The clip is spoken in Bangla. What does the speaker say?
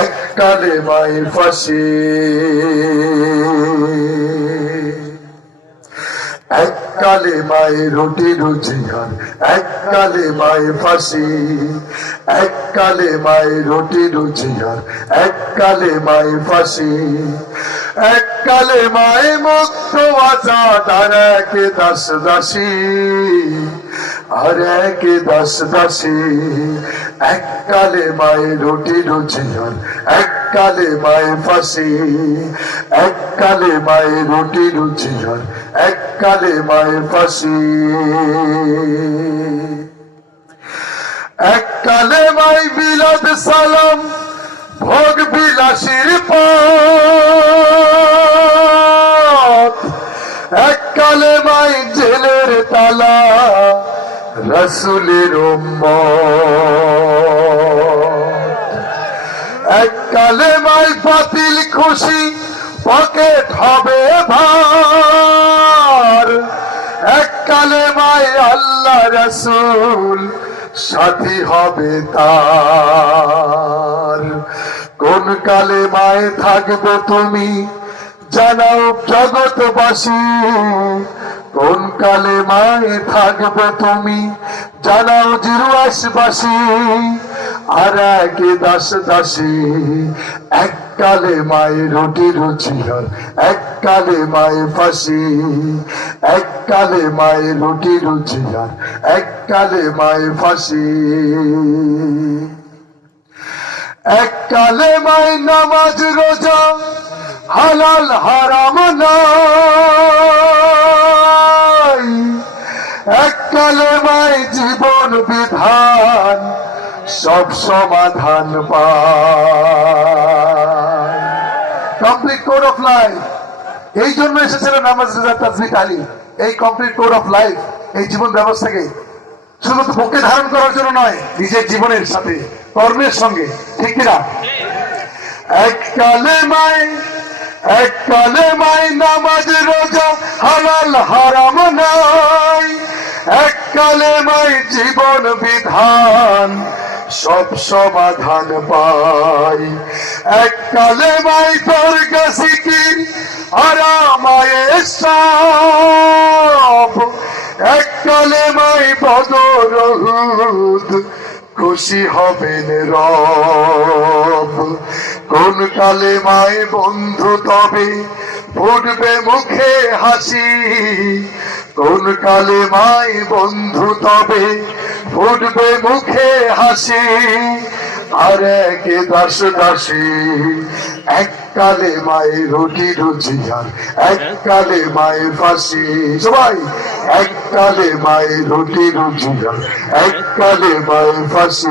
এককালে মায়ের ফাঁসি, এককালে মায়ের রুটি রুজিয়ার, এককালে মায়ের ফাঁসি, এককালে মায়ের রুটি রুজিয়ার, এককালে মায়ের ফাঁসি, এককালে মায়ের মুক্ত আজাদ আর একে দাস দাসী, আর একে দাস দাসী, এককালে মায়ের রুটি রুজিয়ার, এককালে মায়ের ফাঁসি, এককালে মায়ের রুটি রুজিয়ার, এককালে মায়ের ফাঁসি, এককালে মাই বিলাদ সালাম ভোগ বিলাসীর পথ, এককালে মাই জেলের তালা রসুলের উম্মত, এককালে মাই বাতিল খুশি পকেট হবে ভার, এককালে মাই আল্লাহ রসুল সাথী হবে তার। কোন কালে মায়ে থাকবে তুমি জানাও জগৎবাসী, কোন কালে মায়ে থাকবে তুমি জানাও জিরুয়াসবাসী, আর একে দাস দাসী, এককালে মায়ের রুটি রুজিয়ার, এককালে মায়ের ফাঁসি, এককালে মায়ের রুটি রুজিয়ার, এককালে মায়ের ফাঁসি, এককালে মায়ের নামাজ রোজা হালাল হারাম নাই, এককালে মায়ের জীবন বিধান সব সমাধান পায়। কমপ্লিট কোড অফ লাইফ, এই জন্য এসেছিলেন নামাজ রোজা তাসবিহ তাহলিল, এই কমপ্লিট কোড অফ লাইফ, এই জীবন ব্যবস্থাকে শুধুমাত্র বুকে ধারণ করার জন্য নয়, নিজের জীবনের সাথে কর্মের সঙ্গে, ঠিক কিনা? এককালে মাই, এককালে মাই নামাজ রোজা হালাল হারাম নাই, এককালে মাই জীবন বিধান সব সমাধান পাই, এককালে মাই দরগা জিকির আরামায়ে সব, এককালে মাই বদর উহুদ খুশি হবেন রব, কোন কালে মাই বন্ধু তবে ফুটবে মুখে হাসি, কোন কালে মাই বন্ধু তবে ফুটবে মুখে হাসি, আর একে দাস দাসী, এককালে মায়ের রুটি রুজিয়ার, এককালে মায়ের ফাঁসি, সবাই এককালে মায়ের রুটি রুজিয়ার, এককালে মায়ের ফাঁসি।